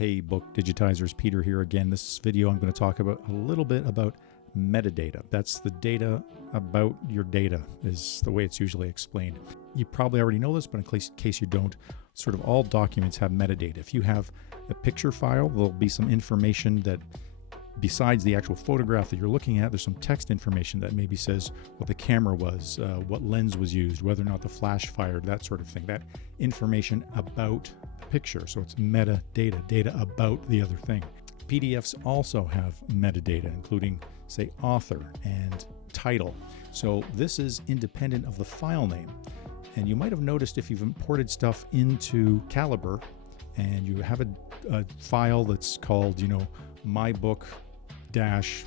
Hey book digitizers, Peter here again. This video I'm going to talk about a little bit about metadata. That's the data about your data is the way it's usually explained. You probably already know this, but in case you don't, sort of all documents have metadata. If you have a picture file, there'll be some information that besides the actual photograph that you're looking at, there's some text information that maybe says what the camera was, what lens was used, whether or not the flash fired, that sort of thing. That information about the picture. So it's metadata, data about the other thing. PDFs also have metadata, including, say, author and title. So this is independent of the file name. And you might have noticed if you've imported stuff into Calibre and you have a file that's called, my book dash,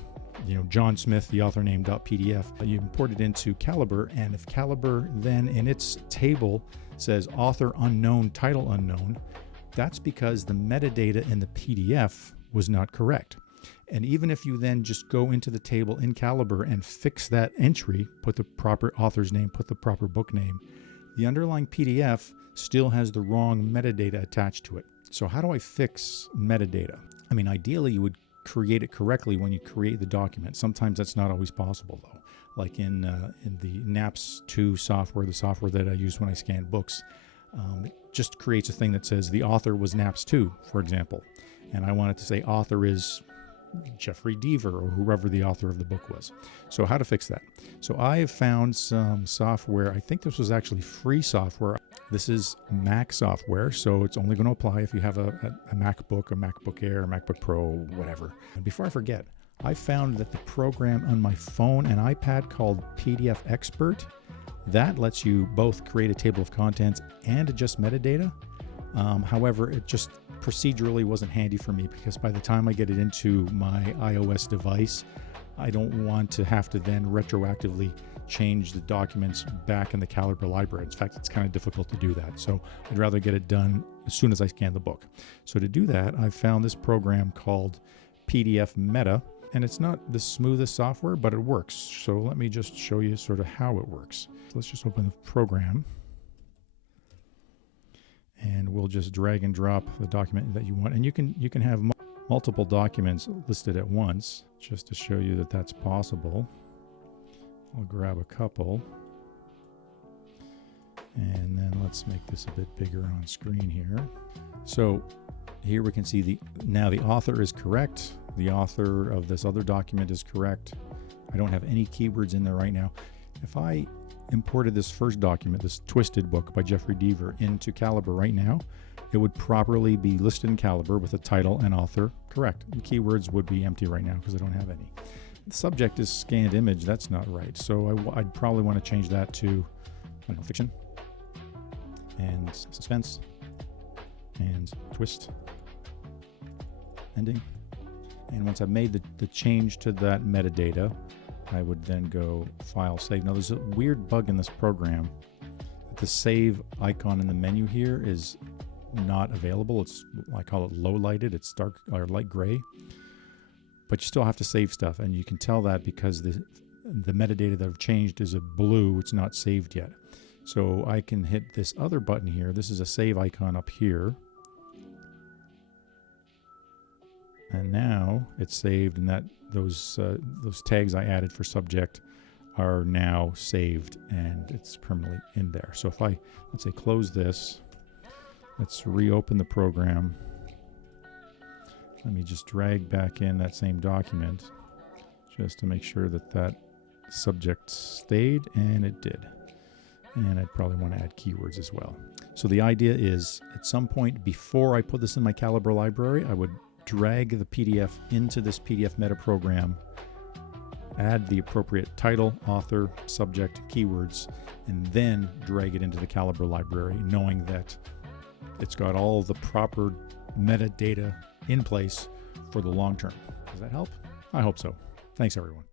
John Smith, the author name .pdf. You import it into Calibre, and if Calibre then in its table says author unknown, title unknown, that's because the metadata in the PDF was not correct. And even if you then just go into the table in Calibre and fix that entry, put the proper author's name, put the proper book name, the underlying PDF still has the wrong metadata attached to it. So how do I fix metadata? I mean, ideally you would create it correctly when you create the document. Sometimes that's not always possible though. Like in the NAPS 2 software, the software that I use when I scan books, it just creates a thing that says the author was NAPS 2, for example. And I want it to say author is Jeffrey Deaver or whoever the author of the book was. So how to fix that? So I have found some software. I think this was actually free software. This is Mac software, so it's only going to apply if you have a MacBook, a MacBook Air, a MacBook Pro, whatever. And before I forget, I found that the program on my phone and iPad called PDF Expert, that lets you both create a table of contents and adjust metadata. However, it just procedurally wasn't handy for me because by the time I get it into my iOS device, I don't want to have to then retroactively change the documents back in the Calibre library. In fact, it's kind of difficult to do that. So I'd rather get it done as soon as I scan the book. So to do that, I found this program called PDF Meta, and it's not the smoothest software, but it works. So let me just show you sort of how it works. So let's just open the program. And we'll just drag and drop the document that you want. And you can have multiple documents listed at once, just to show you that that's possible. I'll grab a couple. And then let's make this a bit bigger on screen here. So here we can see now the author is correct. The author of this other document is correct. I don't have any keywords in there right now. If I imported this first document, this Twisted book by Jeffrey Deaver, into Calibre right now, it would properly be listed in Calibre with a title and author correct. The keywords would be empty right now because I don't have any. The subject is scanned image. That's not right. So I'd probably want to change that to, I don't know, fiction and suspense and twist ending. And once I've made the change to that metadata, I would then go File, Save. Now there's a weird bug in this program. The save icon in the menu here is not available. It's, I call it low lighted. It's dark or light gray, but you still have to save stuff. And you can tell that because the metadata that I've changed is a blue. It's not saved yet. So I can hit this other button here. This is a save icon up here. And now it's saved, and that those tags I added for subject are now saved, and it's permanently in there. So if I, let's say, close this, let's reopen the program. Let me just drag back in that same document just to make sure that that subject stayed, and it did. And I'd probably want to add keywords as well. So the idea is, at some point before I put this in my Calibre library, I would drag the PDF into this PDF Meta program, add the appropriate title, author, subject, keywords, and then drag it into the Calibre library, knowing that it's got all the proper metadata in place for the long term. Does that help? I hope so. Thanks, everyone.